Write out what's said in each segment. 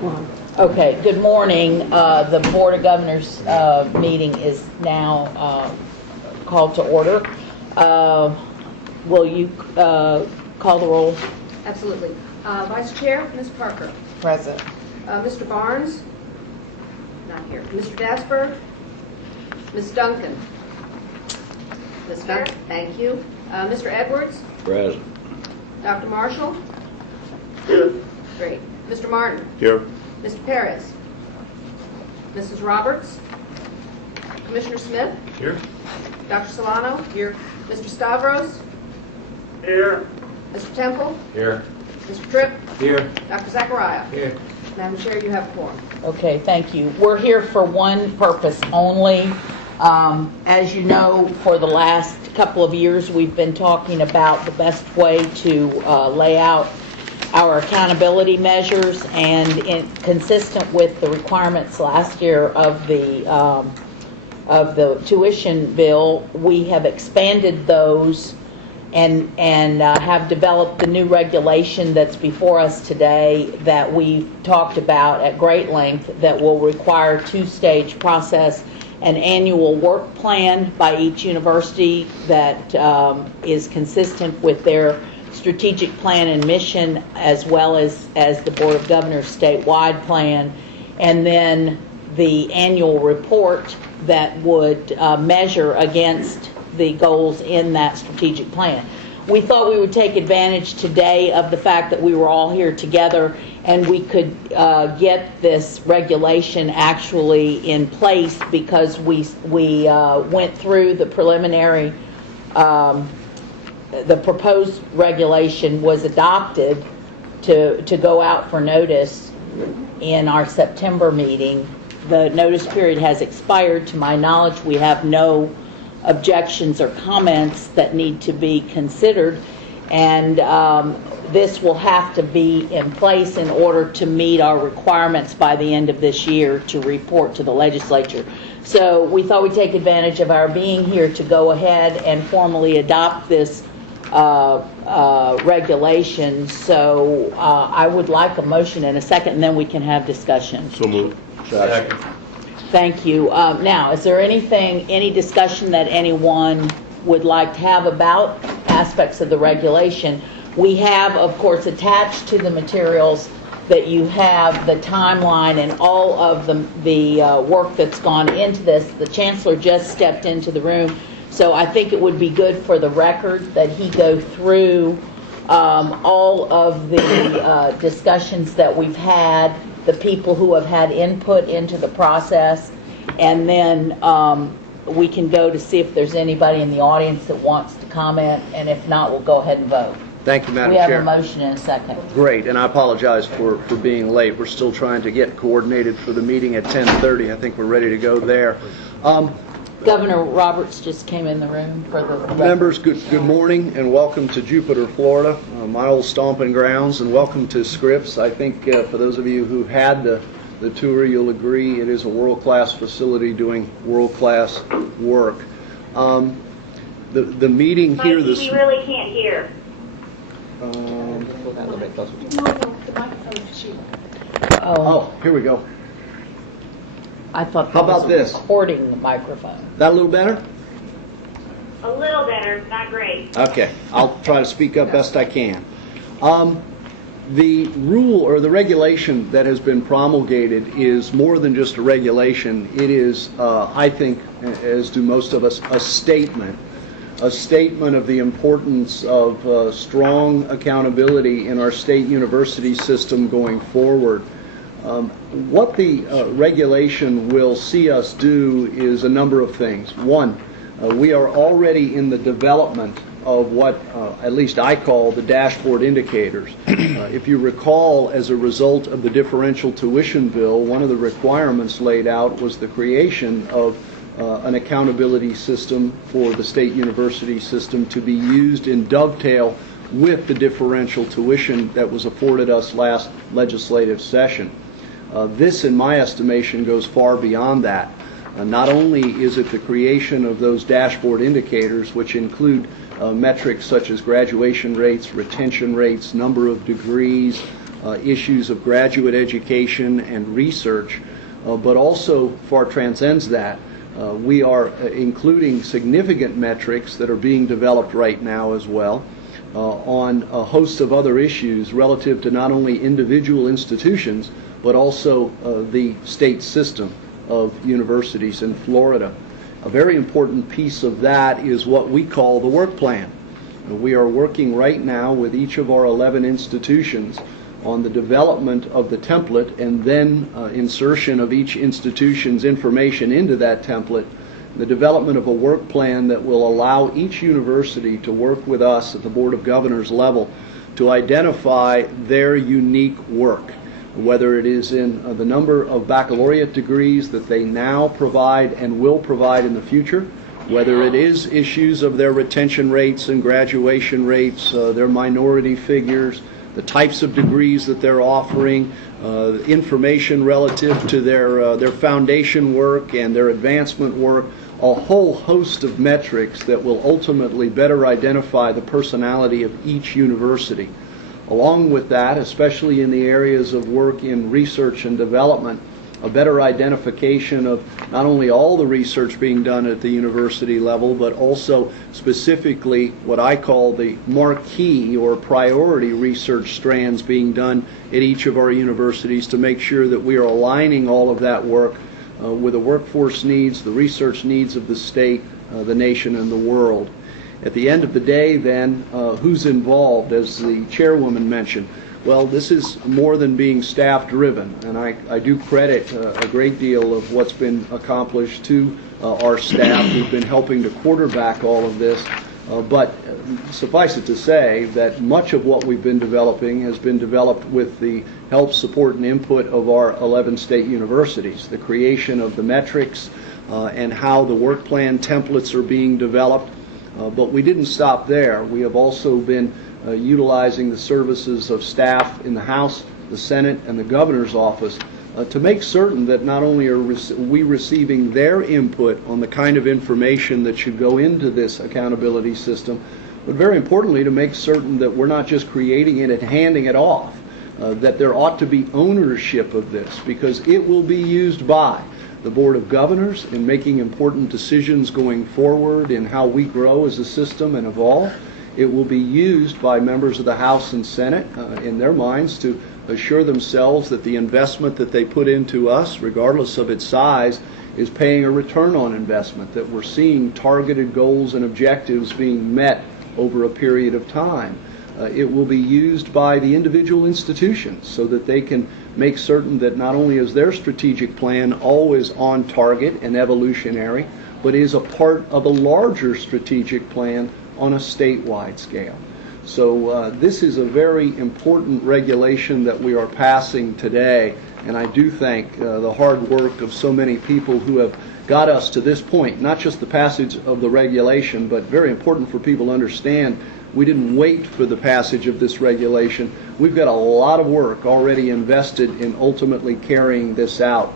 Okay, good morning. The Board of Governors meeting is now called to order. Will you call the roll? Absolutely. Vice Chair, Ms. Parker. Present. Mr. Barnes? Not here. Mr. Dasper? Ms. Duncan? Ms. Duncan, thank you. Mr. Edwards? Present. Dr. Marshall? Here. Great. Mr. Martin? Here. Mr. Perez? Mrs. Roberts? Commissioner Smith? Here. Dr. Solano? Here. Mr. Stavros? Here. Mr. Temple? Here. Mr. Tripp? Here. Dr. Zachariah? Here. Madam Chair, you have a quorum. Okay, thank you. We're here for one purpose only. As you know, for the last couple of years, we've been talking about the best way to lay out our accountability measures, and consistent with the requirements last year of the tuition bill, we have expanded those and have developed the new regulation that's before us today that we've talked about at great length, that will require two-stage process, an annual work plan by each university that is consistent with their strategic plan and mission, as well as the Board of Governors statewide plan, and then the annual report that would measure against the goals in that strategic plan. We thought we would take advantage today of the fact that we were all here together and we could get this regulation actually in place, because we went through the preliminary. The proposed regulation was adopted to go out for notice in our September meeting. The notice period has expired. To my knowledge, we have no objections or comments that need to be considered, and this will have to be in place in order to meet our requirements by the end of this year to report to the legislature. So we thought we'd take advantage of our being here to go ahead and formally adopt this regulation. So I would like a motion and a second, and then we can have discussion. So moved. Second. Thank you. Now, is there any discussion that anyone would like to have about aspects of the regulation? We have, of course, attached to the materials that you have the timeline and all of the work that's gone into this. The Chancellor just stepped into the room, so I think it would be good for the record that he go through all of the discussions that we've had, the people who have had input into the process, and then we can go to see if there's anybody in the audience that wants to comment, and if not, we'll go ahead and vote. Thank you, Madam We have Chair. a motion and a second. Great, and I apologize for being late. We're still trying to get coordinated for the meeting at 10:30. I think we're ready to go there. Governor Roberts just came in the room for the Members, good morning and welcome to Jupiter, Florida, my old stomping grounds, and welcome to Scripps. I think for those of you who had the tour, you'll agree it is a world-class facility doing world-class work. The meeting here this... We really can't hear. Oh, here we go. I thought How that about was this? recording the microphone. That a little better? A little better, not great. Okay, I'll try to speak up best I can. The rule or the regulation that has been promulgated is more than just a regulation. It is, I think, as do most of us, a statement of the importance of strong accountability in our state university system going forward. What the regulation will see us do is a number of things. One, we are already in the development of what at least I call the dashboard indicators. If you recall, as a result of the differential tuition bill, one of the requirements laid out was the creation of an accountability system for the state university system to be used in dovetail with the differential tuition that was afforded us last legislative session. This, in my estimation, goes far beyond that. Not only is it the creation of those dashboard indicators, which include metrics such as graduation rates, retention rates, number of degrees, issues of graduate education and research, but also far transcends that. We are including significant metrics that are being developed right now as well on a host of other issues relative to not only individual institutions, but also the state system of universities in Florida. A very important piece of that is what we call the work plan. We are working right now with each of our 11 institutions on the development of the template and then insertion of each institution's information into that template, the development of a work plan that will allow each university to work with us at the Board of Governors level to identify their unique work, whether it is in the number of baccalaureate degrees that they now provide and will provide in the future, whether it is issues of their retention rates and graduation rates, their minority figures, the types of degrees that they're offering, information relative to their foundation work and their advancement work, a whole host of metrics that will ultimately better identify the personality of each university. Along with that, especially in the areas of work in research and development, a better identification of not only all the research being done at the university level, but also specifically what I call the marquee or priority research strands being done at each of our universities to make sure that we are aligning all of that work with the workforce needs, the research needs of the state, the nation, and the world. At the end of the day, then, who's involved, as the chairwoman mentioned? Well, this is more than being staff-driven, and I do credit a great deal of what's been accomplished to our staff who've been helping to quarterback all of this. But suffice it to say that much of what we've been developing has been developed with the help, support, and input of our 11 state universities. The creation of the metrics and how the work plan templates are being developed. But we didn't stop there. We have also been utilizing the services of staff in the House, the Senate, and the Governor's office to make certain that not only are we receiving their input on the kind of information that should go into this accountability system, but very importantly to make certain that we're not just creating it and handing it off, that there ought to be ownership of this, because it will be used by the Board of Governors in making important decisions going forward in how we grow as a system and evolve. It will be used by members of the House and Senate in their minds to assure themselves that the investment that they put into us, regardless of its size, is paying a return on investment, that we're seeing targeted goals and objectives being met over a period of time. It will be used by the individual institutions so that they can make certain that not only is their strategic plan always on target and evolutionary, but is a part of a larger strategic plan on a statewide scale. So this is a very important regulation that we are passing today, and I do thank the hard work of so many people who have got us to this point, not just the passage of the regulation, but very important for people to understand, we didn't wait for the passage of this regulation. We've got a lot of work already invested in ultimately carrying this out.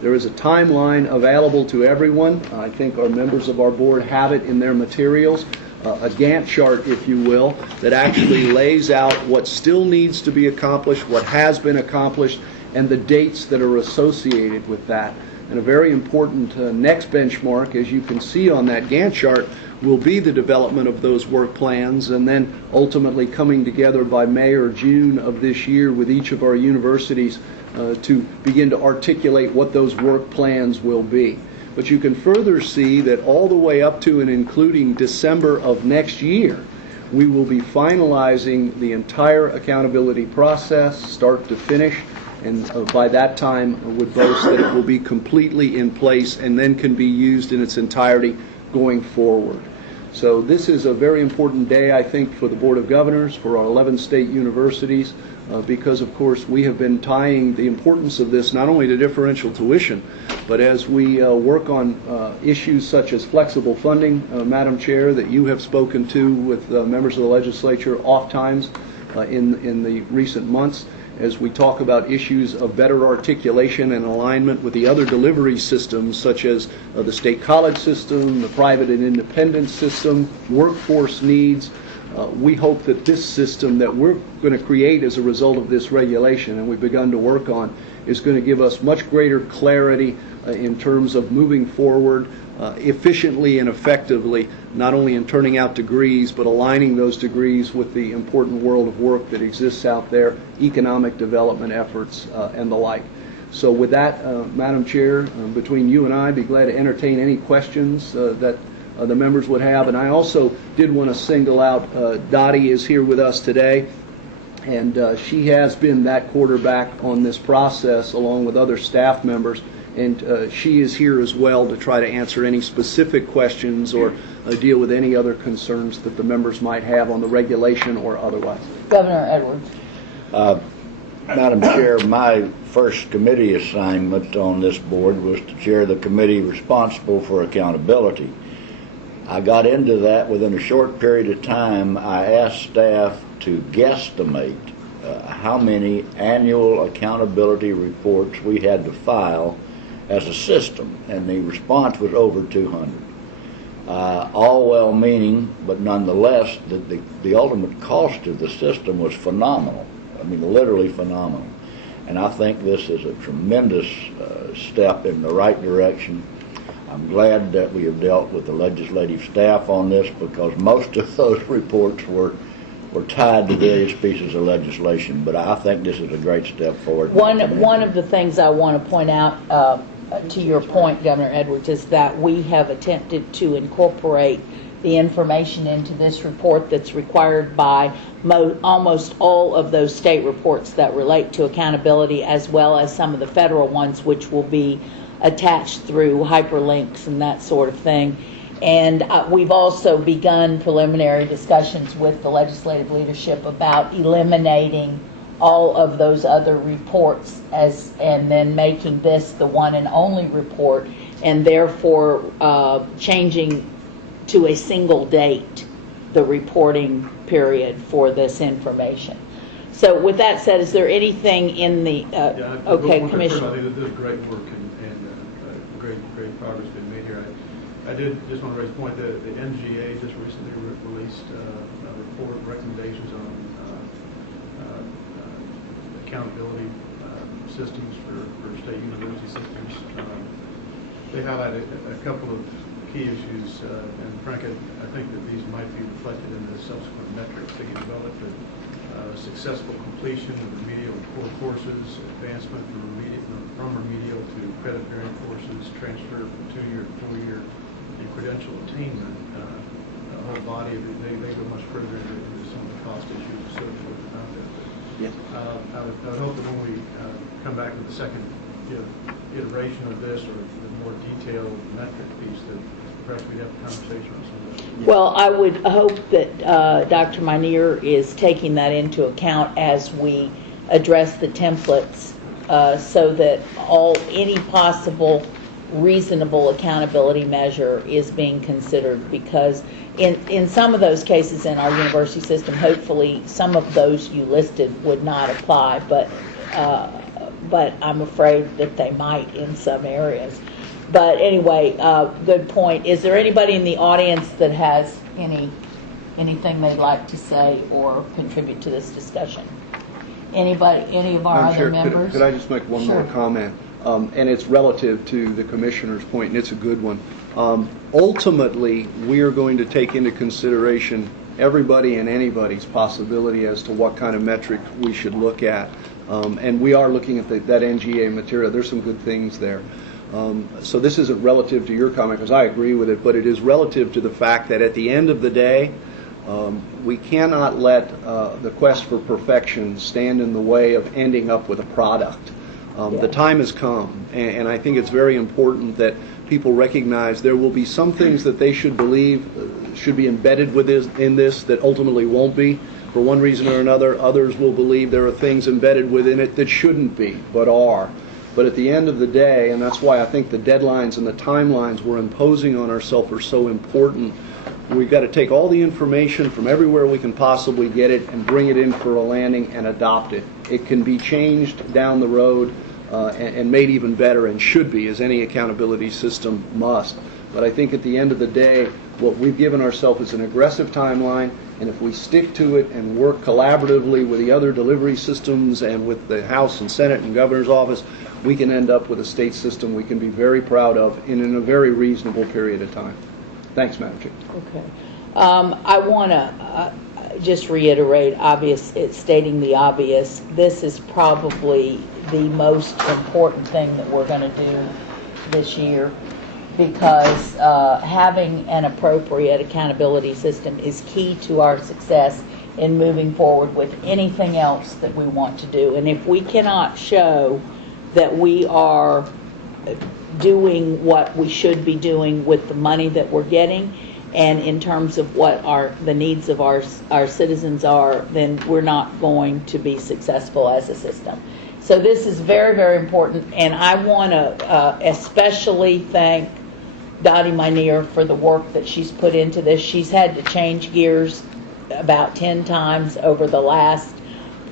There is a timeline available to everyone. I think our members of our board have it in their materials. A Gantt chart, if you will, that actually lays out what still needs to be accomplished, what has been accomplished, and the dates that are associated with that. And a very important next benchmark, as you can see on that Gantt chart, will be the development of those work plans, and then ultimately coming together by May or June of this year with each of our universities to begin to articulate what those work plans will be. But you can further see that all the way up to and including December of next year, we will be finalizing the entire accountability process, start to finish, and by that time would boast that it will be completely in place and then can be used in its entirety going forward. So this is a very important day, I think, for the Board of Governors, for our 11 state universities, because, of course, we have been tying the importance of this not only to differential tuition, but as we work on issues such as flexible funding, Madam Chair, that you have spoken to with members of the legislature oft times in the recent months, as we talk about issues of better articulation and alignment with the other delivery systems such as the state college system, the private and independent system, workforce needs, We hope that this system that we're going to create as a result of this regulation, and we've begun to work on, is going to give us much greater clarity in terms of moving forward efficiently and effectively, not only in turning out degrees, but aligning those degrees with the important world of work that exists out there, economic development efforts, and the like. So with that, Madam Chair, between you and I, I'd be glad to entertain any questions that the members would have. And I also did want to single out, Dottie is here with us today, and she has been that quarterback on this process along with other staff members. And she is here as well to try to answer any specific questions or deal with any other concerns that the members might have on the regulation or otherwise. Governor Edwards. Madam Chair, my first committee assignment on this board was to chair the committee responsible for accountability. I got into that within a short period of time. I asked staff to guesstimate how many annual accountability reports we had to file as a system, and the response was over 200. All well-meaning, but nonetheless, the ultimate cost of the system was phenomenal. I mean, literally phenomenal. And I think this is a tremendous step in the right direction. I'm glad that we have dealt with the legislative staff on this, because most of those reports were tied to various pieces of legislation. But I think this is a great step forward. One of the things I want to point out to your point, Governor Edwards, is that we have attempted to incorporate the information into this report that's required by almost all of those state reports that relate to accountability, as well as some of the federal ones, which will be attached through hyperlinks and that sort of thing. And we've also begun preliminary discussions with the legislative leadership about eliminating all of those other reports and then making this the one and only report, and therefore changing to a single date the reporting period for this information. So with that said, is there anything in the okay, Commissioner? I think this is great work and great progress being made here. I did just want to raise a point that the NGA just recently released a report recommendations on accountability systems for state university systems. They highlight a couple of key issues, and frankly, I think that these might be reflected in the subsequent metrics that get developed. Successful completion of remedial core courses, advancement from remedial to credit-bearing courses, transfer from 2-year to 4-year, and credential attainment. A whole body of it, they go much further into some of the cost issues associated with that. Yeah. I would hope that when we come back with the second iteration of this, or the more detailed metric piece, that perhaps we'd have a conversation on some of that. Well, I would hope that Dr. Minear is taking that into account as we address the templates, so that any possible reasonable accountability measure is being considered, because in some of those cases in our university system, hopefully some of those you listed would not apply, but I'm afraid that they might in some areas. But anyway, good point. Is there anybody in the audience that has anything they'd like to say or contribute to this discussion? Anybody, any of our Madam other Chair, members? could I just make one Sure. more comment? And it's relative to the Commissioner's point, and it's a good one. Ultimately, we are going to take into consideration everybody and anybody's possibility as to what kind of metric we should look at. And we are looking at that NGA material. There's some good things there. So this isn't relative to your comment, because I agree with it, but it is relative to the fact that at the end of the day, we cannot let the quest for perfection stand in the way of ending up with a product. The time has come, and I think it's very important that people recognize there will be some things that they should believe should be embedded in this that ultimately won't be, for one reason or another. Others will believe there are things embedded within it that shouldn't be, but are. But at the end of the day, and that's why I think the deadlines and the timelines we're imposing on ourselves are so important, we've got to take all the information from everywhere we can possibly get it and bring it in for a landing and adopt it. It can be changed down the road and made even better, and should be, as any accountability system must. But I think at the end of the day, what we've given ourselves is an aggressive timeline, And if we stick to it and work collaboratively with the other delivery systems and with the House and Senate and Governor's office, we can end up with a state system we can be very proud of and in a very reasonable period of time. Thanks, Madam Chair. Okay. I want to just reiterate, stating the obvious. This is probably the most important thing that we're going to do this year, because having an appropriate accountability system is key to our success in moving forward with anything else that we want to do. And if we cannot show that we are doing what we should be doing with the money that we're getting, and in terms of what the needs of our citizens are, then we're not going to be successful as a system. So this is very, very important, and I want to especially thank Dottie Minear for the work that she's put into this. She's had to change gears about 10 times over the last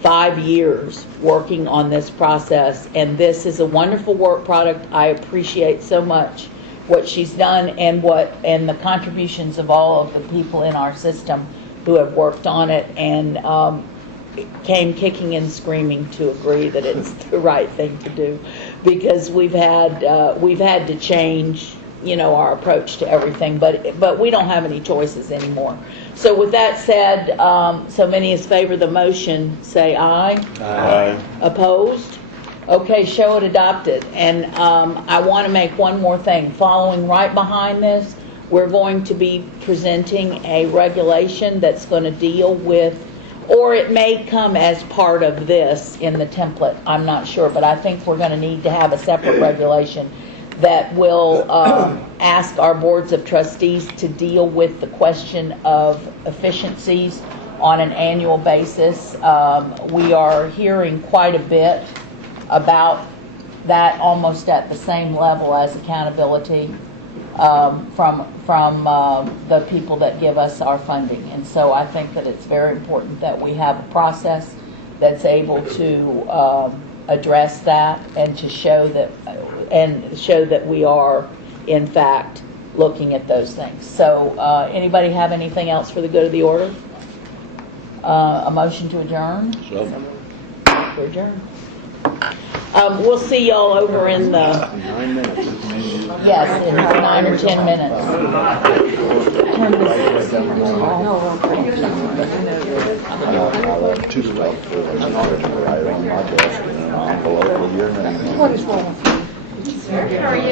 5 years working on this process, and this is a wonderful work product. I appreciate so much what she's done and the contributions of all of the people in our system who have worked on it and came kicking and screaming to agree that it's the right thing to do, because we've had to change, our approach to everything, but we don't have any choices anymore. So with that said, so many as favor the motion, say aye. Aye. Opposed? Okay, show it adopted. And I want to make one more thing. Following right behind this, we're going to be presenting a regulation that's going to deal with, or it may come as part of this in the template, I'm not sure, but I think we're going to need to have a separate regulation that will ask our boards of trustees to deal with the question of efficiencies on an annual basis. We are hearing quite a bit about that, almost at the same level as accountability from the people that give us our funding. And so I think that it's very important that we have a process that's able to address that and to show that we are in fact looking at those things. So anybody have anything else for the good of the order? A motion to adjourn? So, To adjourn. We'll see y'all over in the, 9 minutes. yes, in 9 or 10 minutes. Turn this. I'll have 2 stuff for right on my desk in an envelope with your name. How are you?